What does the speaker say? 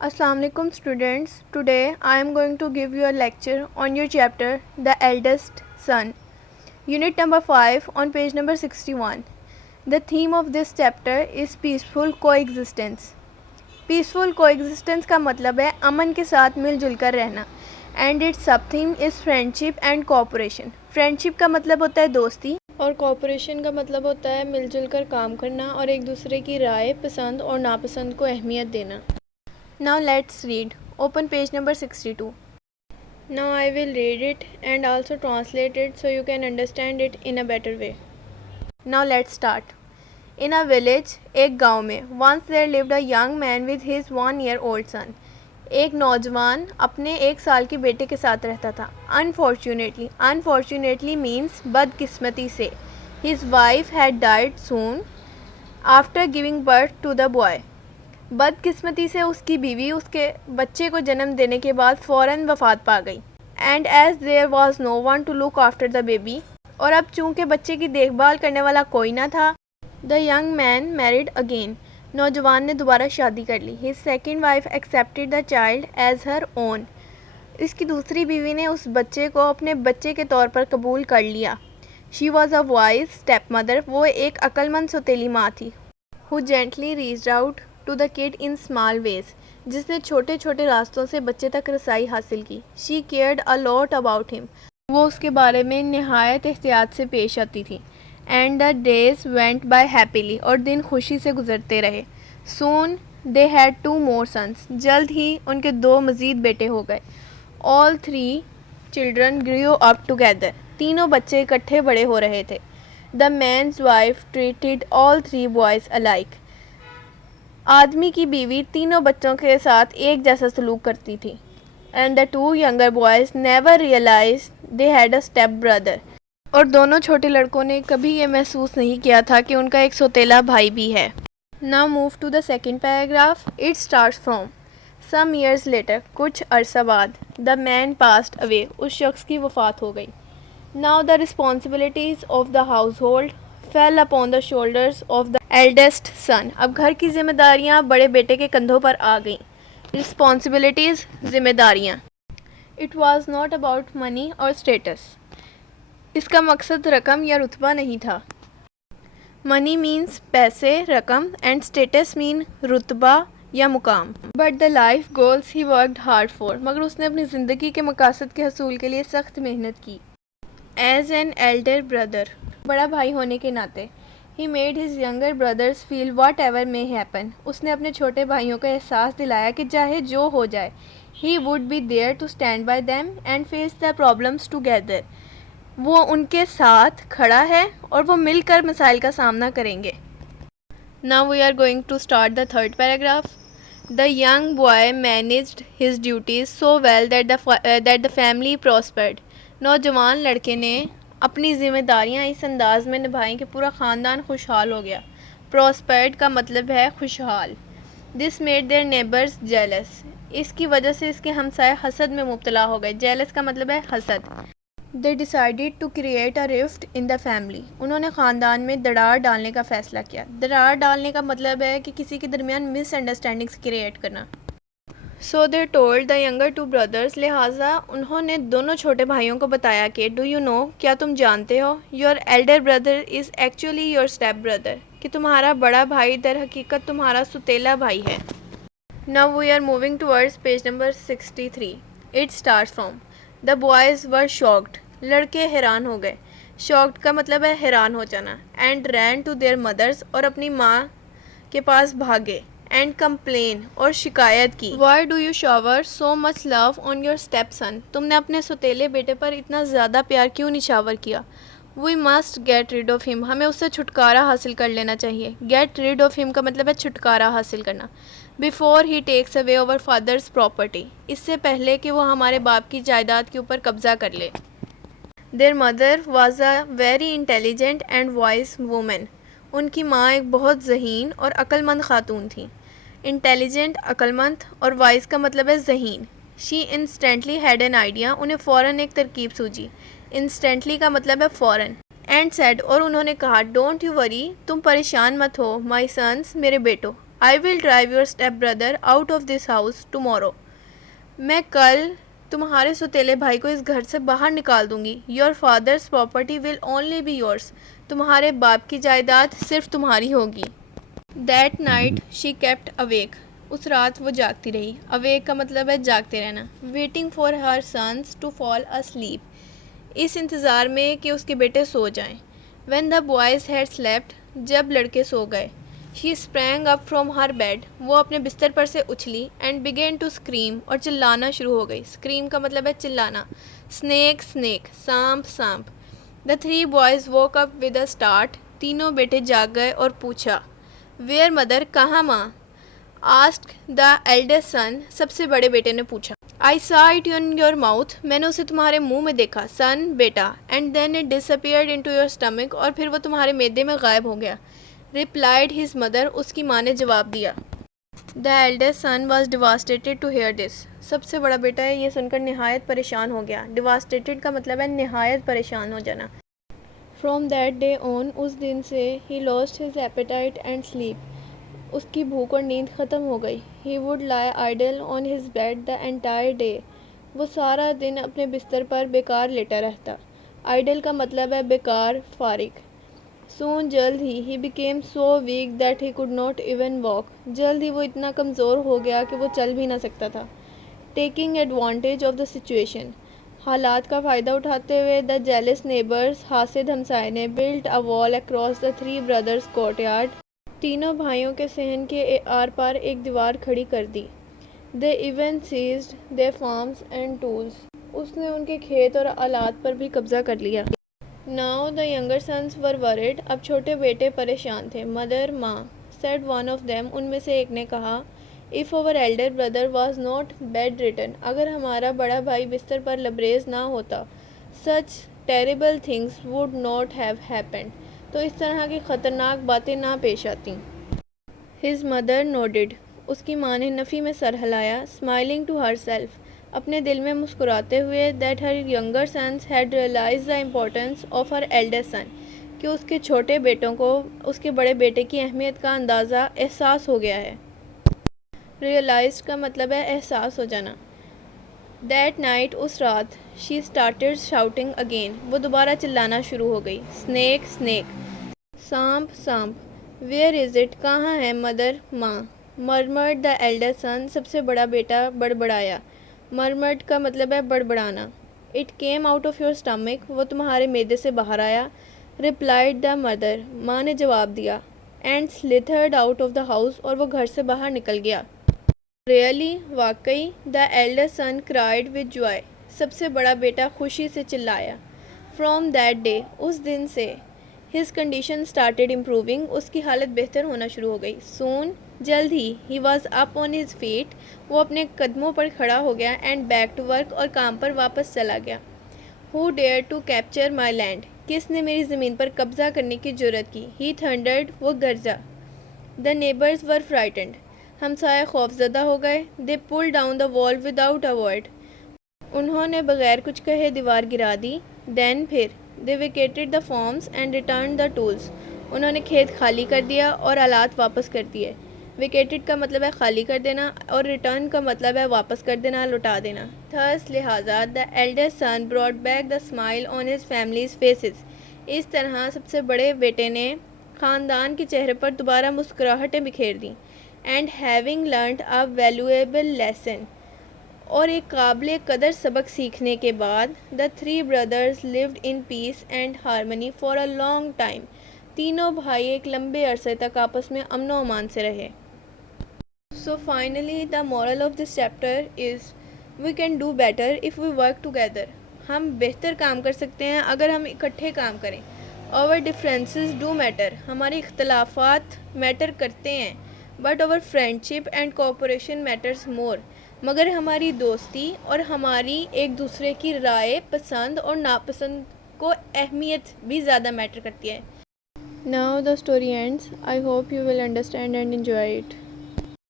Assalamu alaikum students. Today I am going to give you a lecture on your chapter The Eldest Son. Unit number 5 on page number 61. The theme of this chapter is peaceful coexistence. Peaceful coexistence کا مطلب ہے امن کے ساتھ مل جل کر رہنا. And its sub-theme is friendship and cooperation. Friendship کا مطلب ہوتا ہے دوستی اور کوپریشن کا مطلب ہوتا ہے مل جل کر کام کرنا اور ایک دوسرے کی رائے پسند اور ناپسند کو اہمیت دینا. Now let's read. Open page number 62. Now I will read it and also translate it so you can understand it in a better way. Now let's start. In a village, ایک گاؤں میں once there lived a young man with his 1-year-old son. ایک نوجوان اپنے 1 سال کے بیٹے کے ساتھ رہتا تھا. Unfortunately means بدقسمتی سے. His wife had died soon after giving birth to the boy. بدقسمتی سے اس کی بیوی اس کے بچے کو جنم دینے کے بعد فوراً وفات پا گئی. And as there was no one to look after the baby. اور اب چونکہ بچے کی دیکھ بھال کرنے والا کوئی نہ تھا. The young man married again. نوجوان نے دوبارہ شادی کر لی. His second wife accepted the child as her own. اس کی دوسری بیوی نے اس بچے کو اپنے بچے کے طور پر قبول کر لیا. She was a wise stepmother. وہ ایک عقل مند سوتیلی ماں تھی. Who gently reached out to the kid in small ways. جس نے چھوٹے چھوٹے راستوں سے بچے تک رسائی حاصل کی. شی کیئرڈ اے لاٹ اباؤٹ ہم. وہ اس کے بارے میں نہایت احتیاط سے پیش آتی تھی. And the days went by happily. اور دن خوشی سے گزرتے رہے. Soon they had 2 more sons. جلد ہی ان کے 2 مزید بیٹے ہو گئے. آل 3 children grew up together. تینوں بچے اکٹھے بڑے ہو رہے تھے. دا مین's wife treated all 3 boys alike. آدمی کی بیوی تینوں بچوں کے ساتھ ایک جیسا سلوک کرتی تھی. And the 2 younger boys never realized they had a step brother. اور دونوں چھوٹے لڑکوں نے کبھی یہ محسوس نہیں کیا تھا کہ ان کا ایک سوتیلا بھائی بھی ہے. Now move to the second paragraph. It starts from some years later. کچھ عرصہ بعد. The man passed away. اس شخص کی وفات ہو گئی. Now the responsibilities of the household fell upon the shoulders of the eldest son. اب گھر کی ذمہ داریاں بڑے بیٹے کے کندھوں پر آ گئیں. Responsibilities ذمہ داریاں. It was not about money or status. اس کا مقصد رقم یا رتبہ نہیں تھا. Money means پیسے رقم and status mean رتبہ یا مقام. But the life goals he worked hard for. مگر اس نے اپنی زندگی کے مقاصد کے حصول کے لیے سخت محنت کی. As an elder brother. بڑا بھائی ہونے کے ناطے. He made his younger brothers feel whatever may happen. اس نے اپنے چھوٹے بھائیوں کا احساس دلایا کہ چاہے جو ہو جائے. He would be there to stand by them and face the problems together. وہ ان کے ساتھ کھڑا ہے اور وہ مل کر مسائل کا سامنا کریں گے. Now we are going to start the third paragraph. The young boy managed his duties so well that the family prospered. نوجوان لڑکے نے اپنی ذمہ داریاں اس انداز میں نبھائیں کہ پورا خاندان خوشحال ہو گیا. Prospered کا مطلب ہے خوشحال. This made their neighbors jealous. اس کی وجہ سے اس کے ہمسائے حسد میں مبتلا ہو گئے. Jealous کا مطلب ہے حسد. They decided to create a rift in the family. انہوں نے خاندان میں دراڑ ڈالنے کا فیصلہ کیا. دراڑ ڈالنے کا مطلب ہے کہ کسی کے درمیان مس انڈرسٹینڈنگس کریٹ کرنا. So they told the younger 2 brothers. لہٰذا انہوں نے دونوں چھوٹے بھائیوں کو بتایا کہ Do you know, کیا تم جانتے ہو, Your elder brother is actually your step brother. کہ تمہارا بڑا بھائی در حقیقت تمہارا سوتیلا بھائی ہے. Now we are moving towards page number 63. It starts from The boys were shocked. لڑکے حیران ہو گئے. Shocked کا مطلب ہے حیران ہو جانا. And ran to their mothers. اور اپنی ماں کے پاس بھاگے. And complain. اور شکایت کی. Why do you shower so much love on your stepson? تم نے اپنے سوتیلے بیٹے پر اتنا زیادہ پیار کیوں نچھاور کیا. We must get rid of him. ہمیں اس سے چھٹکارا حاصل کر لینا چاہیے. Get rid of him کا مطلب ہے چھٹکارا حاصل کرنا. Before he takes away our father's property. اس سے پہلے کہ وہ ہمارے باپ کی جائیداد کے اوپر قبضہ کر لے. Their mother was a very intelligent and wise woman. ان کی ماں ایک بہت ذہین اور عقل مند خاتون تھی. Intelligent عقل مند اور wise کا مطلب ہے ذہین. She instantly had an idea. انہیں فوراً ایک ترکیب سوجی. Instantly کا مطلب ہے فوراً. And said. اور انہوں نے کہا Don't you worry. تم پریشان مت ہو. My sons. میرے بیٹوں. I will drive your step brother out of this house tomorrow. میں کل تمہارے سوتیلے بھائی کو اس گھر سے باہر نکال دوں گی. Your father's property will only be yours. تمہارے باپ کی جائیداد صرف تمہاری ہوگی. That night she kept awake. اس رات وہ جاگتی رہی. Awake کا مطلب ہے جاگتے رہنا. Waiting for her sons to fall asleep. اس انتظار میں کہ اس کے بیٹے سو جائیں. When the boys had slept. جب لڑکے سو گئے. She sprang up from her bed. وہ اپنے بستر پر سے اچھلی and began to scream. اور چلانا شروع ہو گئی. Scream کا مطلب ہے چلانا. Snake, snake. سانپ, سانپ. The 3 boys woke up with a start. تینوں بیٹے جاگ گئے اور پوچھا. Where mother? کہاں ماں؟ Asked the eldest son. سب سے بڑے بیٹے نے پوچھا. I saw it in your mouth. میں نے اسے تمہارے منہ میں دیکھا. Son, beta. And then it disappeared into your stomach. اور پھر وہ تمہارے معدے میں غائب ہو گیا. Replied his mother. اس کی ماں نے جواب دیا. The eldest son was devastated to hear this. سب سے بڑا بیٹا ہے یہ سن کر نہایت پریشان ہو گیا. Devastated کا مطلب ہے نہایت پریشان ہو جانا. From that day on. اس دن سے he lost his appetite and sleep. اس کی بھوک اور نیند ختم ہو گئی. He would lie idle on his bed the entire day. وہ سارا دن اپنے بستر پر بیکار لیٹا رہتا. Idle کا مطلب ہے بیکار, فارغ. Soon جلد ہی he became so weak that he could not even walk. جلد ہی وہ اتنا کمزور ہو گیا کہ وہ چل بھی نہ سکتا تھا. Taking advantage of the situation. حالات کا فائدہ اٹھاتے ہوئے the jealous neighbors. حاسد ہمسائے نے built a wall across the 3 brothers' courtyard. تینوں بھائیوں کے صحن کے آر پار ایک دیوار کھڑی کر دی. They even seized their farms and tools. اس نے ان کے کھیت اور آلات پر بھی قبضہ کر لیا. Now the younger sons were worried. اب چھوٹے بیٹے پریشان تھے. Mother, ماں. Said one of them. ان میں سے ایک نے کہا. If our elder brother was not bedridden. اگر ہمارا بڑا بھائی بستر پر لبریز نہ ہوتا. Such terrible things would not have happened. تو اس طرح کی خطرناک باتیں نہ پیش آتیں. His mother nodded. اس کی ماں نے نفی میں سر ہلایا. Smiling to herself. اپنے دل میں مسکراتے ہوئے that her younger sons had realized the importance of her eldest son. کہ اس کے چھوٹے بیٹوں کو اس کے بڑے بیٹے کی اہمیت کا اندازہ احساس ہو گیا ہے. Realized کا مطلب ہے احساس ہو جانا. That night. اس رات. She started shouting again. وہ دوبارہ چلانا شروع ہو گئی. Snake, snake. سانپ, سانپ. Where is it? کہاں ہے mother? ماں. Murmured the eldest son. سب سے بڑا بیٹا بڑبڑایا. Murmured کا مطلب ہے بڑبڑانا. It came out of your stomach. وہ تمہارے معدے سے باہر آیا. Replied the mother. ماں نے جواب دیا. And slithered out of the house. اور وہ گھر سے باہر نکل گیا. Really? واقعی. The eldest son cried with joy. سب سے بڑا بیٹا خوشی سے چلایا. From that day. اس دن سے. His condition started improving. اس کی حالت بہتر ہونا شروع ہو گئی. Soon. جلد ہی. He was up on his feet. وہ اپنے قدموں پر کھڑا ہو گیا. And back to work. اور کام پر واپس چلا گیا. Who dared to capture my land? کس نے میری زمین پر قبضہ کرنے کی جرات کی. He thundered. وہ گرجا. The neighbors were frightened. ہمسائے خوف زدہ ہو گئے. They pulled down the wall without a word. انہوں نے بغیر کچھ کہے دیوار گرا دی. Then پھر. They vacated the farms and returned the tools. انہوں نے کھیت خالی کر دیا اور آلات واپس کر دیے. Vacated کا مطلب ہے خالی کر دینا اور return کا مطلب ہے واپس کر دینا, لوٹا دینا. Thus لہٰذا the eldest son brought back the smile on his family's faces. اس طرح سب سے بڑے بیٹے نے خاندان کے چہرے پر دوبارہ مسکراہٹیں بکھیر دیں. And having learnt a valuable lesson. اور ایک قابل قدر سبق سیکھنے کے بعد. The 3 brothers lived in peace and harmony for a long time. تینوں بھائی ایک لمبے عرصے تک آپس میں امن و امان سے رہے. So finally the moral of this chapter is we can do better if we work together. ہم بہتر کام کر سکتے ہیں اگر ہم اکٹھے کام کریں. Our differences do matter. ہمارے اختلافات میٹر کرتے ہیں. But our friendship and cooperation matters more. مگر ہماری دوستی اور ہماری ایک دوسرے کی رائے پسند اور ناپسند کو اہمیت بھی زیادہ میٹر کرتی ہے. Now the story ends. I hope you will understand and enjoy it.